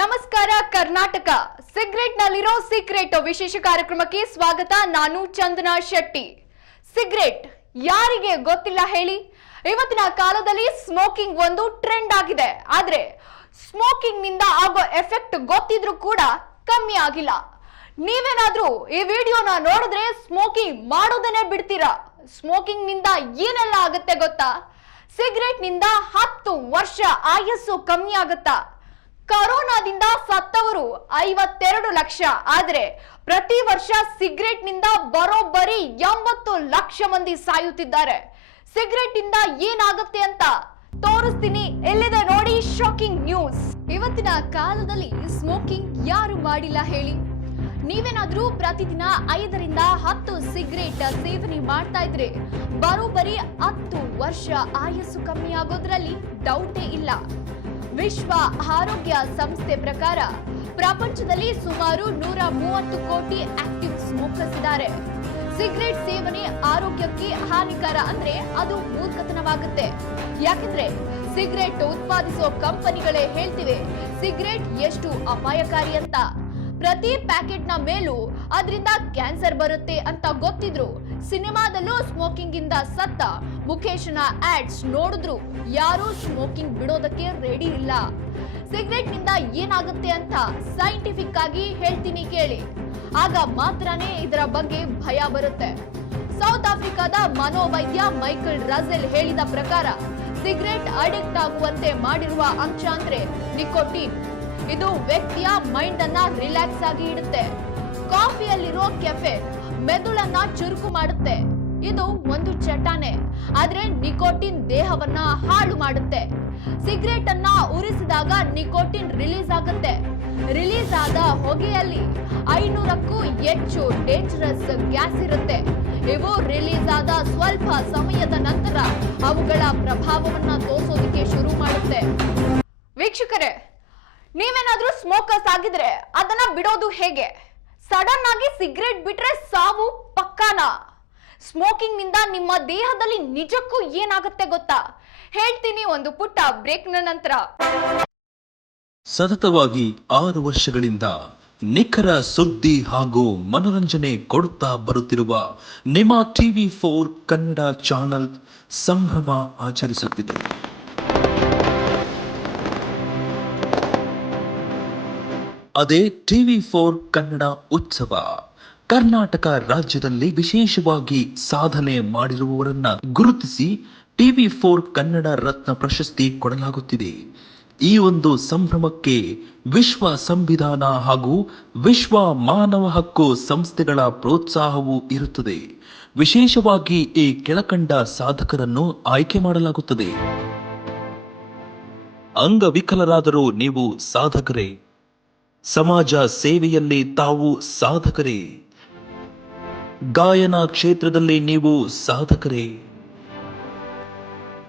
ನಮಸ್ಕಾರ, ಕರ್ನಾಟಕ. ಸಿಗರೆಟ್ ನಲ್ಲಿರೋ ಸೀಕ್ರೆಟ್ ವಿಶೇಷ ಕಾರ್ಯಕ್ರಮಕ್ಕೆ ಸ್ವಾಗತ. ನಾನು ಚಂದನಾ ಶೆಟ್ಟಿ. ಸಿಗ್ರೆಟ್ ಯಾರಿಗೆ ಗೊತ್ತಿಲ್ಲ ಹೇಳಿ? ಇವತ್ತಿನ ಕಾಲದಲ್ಲಿ ಸ್ಮೋಕಿಂಗ್ ಒಂದು ಟ್ರೆಂಡ್ ಆಗಿದೆ. ಆದ್ರೆ ಸ್ಮೋಕಿಂಗ್ನಿಂದ ಆಗೋ ಎಫೆಕ್ಟ್ ಗೊತ್ತಿದ್ರೂ ಕೂಡ ಕಮ್ಮಿ ಆಗಿಲ್ಲ. ನೀವೇನಾದ್ರೂ ಈ ವಿಡಿಯೋನ ನೋಡಿದ್ರೆ ಸ್ಮೋಕಿಂಗ್ ಮಾಡೋದನ್ನೇ ಬಿಡ್ತೀರಾ? ಸ್ಮೋಕಿಂಗ್ನಿಂದ ಏನೆಲ್ಲ ಆಗುತ್ತೆ ಗೊತ್ತಾ? ಸಿಗರೆಟ್ನಿಂದ ಹತ್ತು ವರ್ಷ ಆಯಸ್ಸು ಕಮ್ಮಿ ಆಗುತ್ತಾ? ಕರೋನಾದಿಂದ ಸತ್ತವರು ಐವತ್ತೆರಡು ಲಕ್ಷ. ಆದರೆ ಪ್ರತಿ ವರ್ಷ ಸಿಗರೆಟ್ನಿಂದ ಬರೋಬ್ಬರಿ ಎಂಬತ್ತು ಲಕ್ಷ ಮಂದಿ ಸಾಯುತ್ತಿದ್ದಾರೆ. ಸಿಗರೆಟ್ ಇಂದ ಏನಾಗುತ್ತೆ ಅಂತ ತೋರಿಸ್ತೀನಿ. ಎಲ್ಲಿದೆ ನೋಡಿ ಶಾಕಿಂಗ್ ನ್ಯೂಸ್ ಇವತ್ತಿನ ಕಾಲದಲ್ಲಿ ಸ್ಮೋಕಿಂಗ್ ಯಾರು ಮಾಡಿಲ್ಲ ಹೇಳಿ? ನೀವೇನಾದ್ರೂ ಪ್ರತಿದಿನ ಐದರಿಂದ ಹತ್ತು ಸಿಗರೇಟ್ ಸೇವನೆ ಮಾಡ್ತಾ ಇದ್ರೆ ಬರೋಬ್ಬರಿ ಹತ್ತು ವರ್ಷ ಆಯಸ್ಸು ಕಮ್ಮಿ ಆಗೋದ್ರಲ್ಲಿ ಡೌಟೇ ಇಲ್ಲ. ವಿಶ್ವ ಆರೋಗ್ಯ ಸಂಸ್ಥೆ ಪ್ರಕಾರ ಪ್ರಪಂಚದಲ್ಲಿ ಸುಮಾರು ನೂರ ಮೂವತ್ತು ಕೋಟಿ ಆಕ್ಟಿವ್ ಸ್ಮೋಕರ್ಸ್ ಇದ್ದಾರೆ. ಸಿಗರೆಟ್ ಸೇವನೆ ಆರೋಗ್ಯಕ್ಕೆ ಹಾನಿಕರ ಅಂದ್ರೆ ಅದು ಮೂರ್ಖತನವಾಗುತ್ತೆ. ಯಾಕಂದ್ರೆ ಸಿಗರೆಟ್ ಉತ್ಪಾದಿಸೋ ಕಂಪನಿಗಳೇ ಹೇಳ್ತಿವೆ, ಸಿಗರೆಟ್ ಎಷ್ಟು ಅಪಾಯಕಾರಿ ಅಂತ. ಪ್ರತಿ ಪ್ಯಾಕೆಟ್ನ ಮೇಲೂ ಅದರಿಂದ ಕ್ಯಾನ್ಸರ್ ಬರುತ್ತೆ ಅಂತ ಗೊತ್ತಿದ್ರು. ಸಿನಿಮಾದಲ್ಲೂ ಸ್ಮೋಕಿಂಗ್ ಇಂದ ಸತ್ತ. ಮುಖೇಶನ ಆಡ್ಸ್ ನೋಡಿದ್ರು. ಯಾರು ಸ್ಮೋಕಿಂಗ್ ಬಿಡೋದಕ್ಕೆ ರೆಡಿ ಇಲ್ಲ. ಸಿಗರೆಟ್ನಿಂದ ಏನಾಗುತ್ತೆ ಅಂತ ಸೈಂಟಿಫಿಕ್ ಆಗಿ ಹೇಳ್ತೀನಿ ಕೇಳಿ. ಆಗ ಮಾತ್ರನೇ ಇದರ ಬಗ್ಗೆ ಭಯ ಬರುತ್ತೆ. ಸೌತ್ ಆಫ್ರಿಕಾದ ಮನೋವೈದ್ಯ ಮೈಕಲ್ ರಜೆಲ್ ಹೇಳಿದ ಪ್ರಕಾರ, ಸಿಗರೆಟ್ ಅಡಿಕ್ಟ್ ಆಗುವಂತೆ ಮಾಡಿರುವ ಅಂಶ ಅಂದ್ರೆ ನಿಕೋಟಿನ್. ಇದು ವ್ಯಕ್ತಿಯ ಮೈಂಡ್ ಅನ್ನ ರಿಲ್ಯಾಕ್ಸ್ ಆಗಿ ಇಡುತ್ತೆ. ಕಾಫಿಯಲ್ಲಿರೋ ಕೆಫೆ ಮೆದುಳನ್ನ ಚುರುಕು ಮಾಡುತ್ತೆ. ಇದು ಒಂದು ಚಟಾನೆ. ಆದ್ರೆ ನಿಕೋಟಿನ್ ದೇಹವನ್ನ ಹಾಳು ಮಾಡುತ್ತೆ. ಸಿಗರೇಟ್ ಅನ್ನ ಉರಿಸಿದಾಗ ನಿಕೋಟಿನ್ ರಿಲೀಸ್ ಆಗುತ್ತೆ. ರಿಲೀಸ್ ಆದ ಹೊಗೆಯಲ್ಲಿ ಐನೂರಕ್ಕೂ ಹೆಚ್ಚು ಡೇಂಜರಸ್ ಗ್ಯಾಸ್ ಇರುತ್ತೆ. ಇವು ರಿಲೀಸ್ ಆದ ಸ್ವಲ್ಪ ಸಮಯದ ನಂತರ ಅವುಗಳ ಪ್ರಭಾವವನ್ನ ತೋರಿಸೋದಕ್ಕೆ ಶುರು ಮಾಡುತ್ತೆ. ವೀಕ್ಷಕರೇ, ನೀವೇನಾದ್ರೂ ಸ್ಮೋಕರ್ಸ್ ಆಗಿದ್ರೆ ಅದನ್ನ ಬಿಡೋದು ಹೇಗೆ? ಸಡನ್ ಆಗಿ ಸಿಗರೆಟ್ ಬಿಟ್ರೆ ಸಾವು ಪಕ್ಕಾನ. ಸ್ಮೋಕಿಂಗ್ನಿಂದ ನಿಮ್ಮ ದೇಹದಲ್ಲಿ ನಿಜಕ್ಕೂ ಏನಾಗುತ್ತೆ ಗೊತ್ತಾ? ಹೇಳ್ತೀನಿ ಒಂದು ಪುಟ್ಟ ಬ್ರೇಕ್ನ ನಂತರ. ಸತತವಾಗಿ ಆರು ವರ್ಷಗಳಿಂದ ನಿಖರ ಸುದ್ದಿ ಹಾಗೂ ಮನೋರಂಜನೆ ಕೊಡುತ್ತಾ ಬರುತ್ತಿರುವ ನಿಮ್ಮ ಟಿವಿ ಫೋರ್ ಕನ್ನಡ ಚಾನಲ್ ಸಂಭ್ರಮ ಆಚರಿಸುತ್ತಿದೆ. ಅದೇ ಟಿವಿ ಫೋರ್ ಕನ್ನಡ ಉತ್ಸವ. ಕರ್ನಾಟಕ ರಾಜ್ಯದಲ್ಲಿ ವಿಶೇಷವಾಗಿ ಸಾಧನೆ ಮಾಡಿರುವವರನ್ನ ಗುರುತಿಸಿ ಟಿವಿ ಫೋರ್ ಕನ್ನಡ ರತ್ನ ಪ್ರಶಸ್ತಿ ಕೊಡಲಾಗುತ್ತಿದೆ. ಈ ಒಂದು ಸಂಭ್ರಮಕ್ಕೆ ವಿಶ್ವ ಸಂವಿಧಾನ ಹಾಗೂ ವಿಶ್ವ ಮಾನವ ಹಕ್ಕು ಸಂಸ್ಥೆಗಳ ಪ್ರೋತ್ಸಾಹವೂ ಇರುತ್ತದೆ. ವಿಶೇಷವಾಗಿ ಈ ಕೆಳಕಂಡ ಸಾಧಕರನ್ನು ಆಯ್ಕೆ ಮಾಡಲಾಗುತ್ತದೆ. ಅಂಗವಿಕಲರಾದರೂ ನೀವು ಸಾಧಕರೇ ಸಮಾಜ ಸೇವೆಯಲ್ಲಿ ತಾವು ಸಾಧಕರೇ. ಗಾಯನ ಕ್ಷೇತ್ರದಲ್ಲಿ ನೀವು ಸಾಧಕರೇ.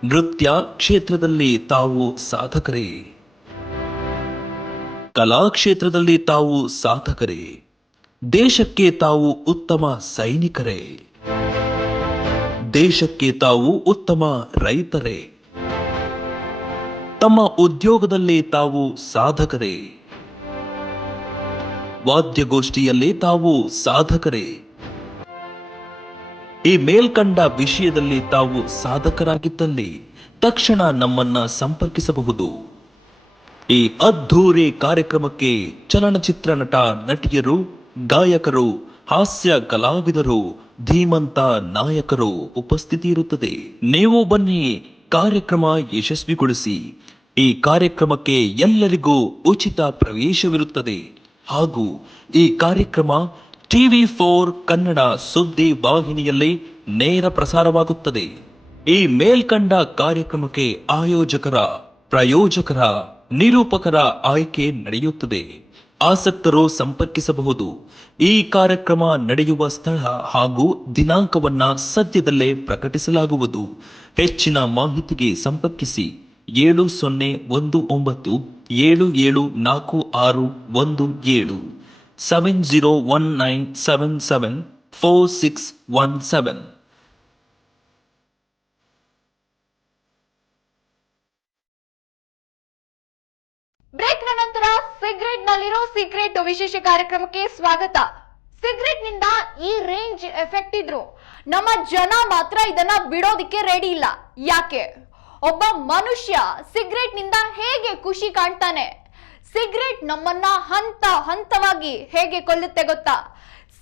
ನೃತ್ಯ ಕ್ಷೇತ್ರದಲ್ಲಿ ತಾವು ಸಾಧಕರೇ. ಕಲಾ ಕ್ಷೇತ್ರದಲ್ಲಿ ತಾವು ಸಾಧಕರೇ. ದೇಶಕ್ಕೆ ತಾವು ಉತ್ತಮ ಸೈನಿಕರೇ. ದೇಶಕ್ಕೆ ತಾವು ಉತ್ತಮ ರೈತರೇ. ತಮ್ಮ ಉದ್ಯೋಗದಲ್ಲಿ ತಾವು ಸಾಧಕರೇ. ವಾದ್ಯಗೋಷ್ಠಿಯಲ್ಲಿ ತಾವು ಸಾಧಕರೇ. ಈ ಮೇಲ್ಕಂಡ ವಿಷಯದಲ್ಲಿ ತಾವು ಸಾಧಕರಾಗಿದ್ದಲ್ಲಿ ತಕ್ಷಣ ನಮ್ಮನ್ನ ಸಂಪರ್ಕಿಸಬಹುದು. ಈ ಅದ್ಧೂರಿ ಕಾರ್ಯಕ್ರಮಕ್ಕೆ ಚಲನಚಿತ್ರ ನಟ ನಟಿಯರು, ಗಾಯಕರು, ಹಾಸ್ಯ ಕಲಾವಿದರು, ಧೀಮಂತ ನಾಯಕರು ಉಪಸ್ಥಿತಿ ಇರುತ್ತದೆ ನೀವು ಬನ್ನಿ ಕಾರ್ಯಕ್ರಮ ಯಶಸ್ವಿಗೊಳಿಸಿ. ಈ ಕಾರ್ಯಕ್ರಮಕ್ಕೆ ಎಲ್ಲರಿಗೂ ಉಚಿತ ಪ್ರವೇಶವಿರುತ್ತದೆ. ಹಾಗೂ ಈ ಕಾರ್ಯಕ್ರಮ ಟಿವಿ ಫೋರ್ ಕನ್ನಡ ಸುದ್ದಿ ವಾಹಿನಿಯಲ್ಲಿ ನೇರ ಪ್ರಸಾರವಾಗುತ್ತದೆ. ಈ ಮೇಲ್ಕಂಡ ಕಾರ್ಯಕ್ರಮಕ್ಕೆ ಆಯೋಜಕರ, ಪ್ರಾಯೋಜಕರ, ನಿರೂಪಕರ ಆಯ್ಕೆ ನಡೆಯುತ್ತದೆ. ಆಸಕ್ತರು ಸಂಪರ್ಕಿಸಬಹುದು. ಈ ಕಾರ್ಯಕ್ರಮ ನಡೆಯುವ ಸ್ಥಳ ಹಾಗೂ ದಿನಾಂಕವನ್ನ ಸದ್ಯದಲ್ಲೇ ಪ್ರಕಟಿಸಲಾಗುವುದು. ಹೆಚ್ಚಿನ ಮಾಹಿತಿಗೆ ಸಂಪರ್ಕಿಸಿ. ಏಳು ಸೊನ್ನೆ ಒಂದು ಒಂಬತ್ತು, ಏಳು ಏಳು ನಾಲ್ಕು ಆರು ಒಂದು ಏಳು seven zero one nine seven seven four six one seven ಬ್ರೇಕ್ನ ನಂತರ ಸಿಗರೆಟ್ ಸಿಗ್ರೆಟ್ ವಿಶೇಷ ಕಾರ್ಯಕ್ರಮಕ್ಕೆ ಸ್ವಾಗತ. ಸಿಗರೆಟ್ನಿಂದ ಈ ರೇಂಜ್ ಎಫೆಕ್ಟ್ ಇದ್ರು. ನಮ್ಮ ಜನ ಮಾತ್ರ ಇದನ್ನ ಬಿಡೋದಿಕ್ಕೆ ರೆಡಿ ಇಲ್ಲ. ಯಾಕೆ? ಒಬ್ಬ ಮನುಷ್ಯ ಸಿಗರೆಟ್ನಿಂದ ಹೇಗೆ ಖುಷಿ ಕಾಣ್ತಾನೆ? ಸಿಗರೆಟ್ ನಮ್ಮನ್ನ ಹಂತ ಹಂತವಾಗಿ ಹೇಗೆ ಕೊಲ್ಲುತ್ತೆ ಗೊತ್ತಾ?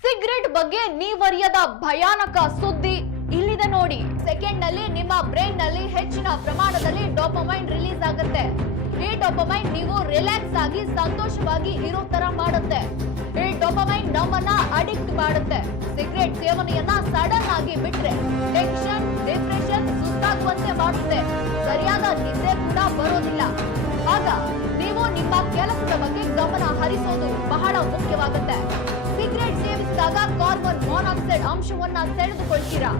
ಸಿಗರೆಟ್ ಬಗ್ಗೆ ನೀವರಿಯದ ಭಯಾನಕ ಸುದ್ದಿ ಇಲ್ಲಿದೆ ನೋಡಿ. ಸೆಕೆಂಡ್ನಲ್ಲಿ ನಿಮ್ಮ ಬ್ರೈನ್ನಲ್ಲಿ ಹೆಚ್ಚಿನ ಪ್ರಮಾಣದಲ್ಲಿ ಡೋಪಮೈನ್ ರಿಲೀಸ್ ಆಗುತ್ತೆ. ಈ ಡೋಪಮೈನ್ ನೀವು ರಿಲ್ಯಾಕ್ಸ್ ಆಗಿ ಸಂತೋಷವಾಗಿ ಇರೋ ತರ ಮಾಡುತ್ತೆ. ಡೋಪಮೈನ್ ನಮ್ಮನ್ನ ಅಡಿಕ್ಟ್ ಮಾಡುತ್ತೆ. ಸಿಗರೆಟ್ ಸೇವನೆಯನ್ನ ಸಡನ್ ಆಗಿ ಬಿಟ್ರೆ ಟೆನ್ಷನ್, ಡಿಪ್ರೆಷನ್ ಸುಸ್ತಾಗುವಂತೆ ಮಾಡುತ್ತೆ. ಸರಿಯಾದ ನಿದ್ದೆ ಕೂಡ ಬರೋದಿಲ್ಲ. ಆಗ ನೀವು ನಿಮ್ಮ ಕೆಲಸದ ಬಗ್ಗೆ ಗಮನ ಹರಿಸೋದು ಬಹಳ ಮುಖ್ಯವಾಗುತ್ತೆ. ಸಿಗರೆಟ್ ಸೇವಿಸಿದಾಗ ಕಾರ್ಬನ್ ಮಾನಾಕ್ಸೈಡ್ ಅಂಶವನ್ನ ಸೆಳೆದುಕೊಳ್ತೀರಾ?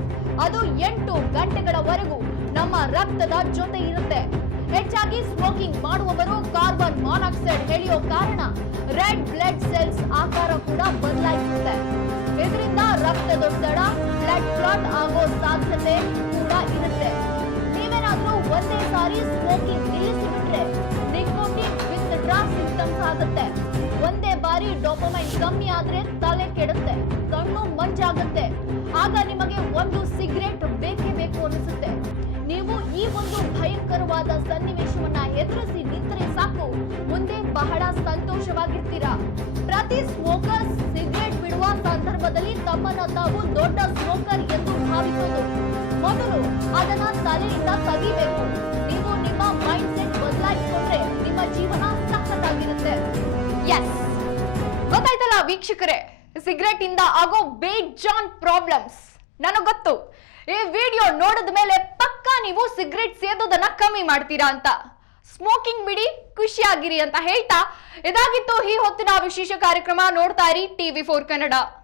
ಅದು ಎಂಟು ಗಂಟೆಗಳವರೆಗೂ ನಮ್ಮ ರಕ್ತದ ಜೊತೆ ಇರುತ್ತೆ. ಹೆಚ್ಚಾಗಿ ಸ್ಮೋಕಿಂಗ್ ಮಾಡುವವರು ಕಾರ್ಬನ್ ಮಾನಾಕ್ಸೈಡ್ ಹೇಳಿಯೋ ಕಾರಣ ರೆಡ್ ಬ್ಲಡ್ ರಕ್ತದೊತ್ತಡ ಬ್ಲಡ್ ಕ್ಲಾಟ್ ಆಗೋ ಸಾಧ್ಯತೆ ಕೂಡ ಇರುತ್ತೆ ನೀವೇನಾದ್ರೂ ಒಂದೇ ಸಾರಿ ಸ್ಮೋಕಿಂಗ್ ನಿಲ್ಲಿಸಿಬಿಟ್ರೆ ನಿಕೋಟಿನ್ ವಿತ್ ಡ್ರಾ ಸಿಂಪ್ಟಮ್ಸ್ ಆಗುತ್ತೆ ಒಂದೇ ಬಾರಿ ಡೋಪಮೈನ್ ಕಮ್ಮಿ ಆದ್ರೆ ತಲೆ ಕೆಡುತ್ತೆ ಕಣ್ಣು ಮಂಜಾಗುತ್ತೆ ಆಗ ನಿಮಗೆ ಒಂದು ಸಿಗರೇಟ್ ಬೇಕೇ ಬೇಕು ಅನಿಸುತ್ತೆ ನೀವು ಈ ಒಂದು ಭಯಂಕರವಾದ ಸನ್ನಿವೇಶವನ್ನ ಎದುರಿಸಿ ನಿಂತರೆ ಸಾಕು ಮುಂದೆ ಬಹಳ ಸಂತೋಷವಾಗಿರ್ತೀರಾ ಪ್ರತಿ ಸ್ಮೋಕರ್ ಸಿಗರೇಟ್ ಬಿಡುವ ಸಂದರ್ಭದಲ್ಲಿ ತಮ್ಮನ್ನ ತಾವು ದೊಡ್ಡ ಸ್ಮೋಕರ್ ಎಂದು ಭಾವಿಸೋದು ಮೊದಲು ಅದನ್ನ ತಲೆಯಿಂದ ತೆಗಿಬೇಕು. ನೀವು ನಿಮ್ಮ ಮೈಂಡ್ ಸೆಟ್ ಬದಲಾಯಿಸಿಕೊಂಡ್ರೆ ನಿಮ್ಮ ಜೀವನ ಸಖತ್ತಾಗಿರುತ್ತೆ. ಎಸ್ ಗೊತ್ತಾಯ್ತಲ್ಲ ವೀಕ್ಷಕರೇ ಸಿಗರೆಟ್ ಇಂದ ಆಗೋ ಬೇಜಾನ್ ಪ್ರಾಬ್ಲಮ್ಸ್. ನನಗೆ ಗೊತ್ತು. ಈ ವಿಡಿಯೋ ನೋಡಿದ ಮೇಲೆ ಪಕ್ಕಾ ನೀವು ಸಿಗರೆಟ್ ಸೇದೋದನ್ನ ಕಮ್ಮಿ ಮಾಡ್ತೀರಾ ಅಂತ. ಸ್ಮೋಕಿಂಗ್ ಬಿಡಿ, ಖುಷಿಯಾಗಿರಿ ಅಂತ ಹೇಳ್ತಾ, ಇದಾಗಿತ್ತು ಈ ಹೊತ್ತಿನ ವಿಶೇಷ ಕಾರ್ಯಕ್ರಮ ನೋಡ್ತಾ ಇರಿ ಟಿವಿ ಫೋರ್ ಕನ್ನಡ.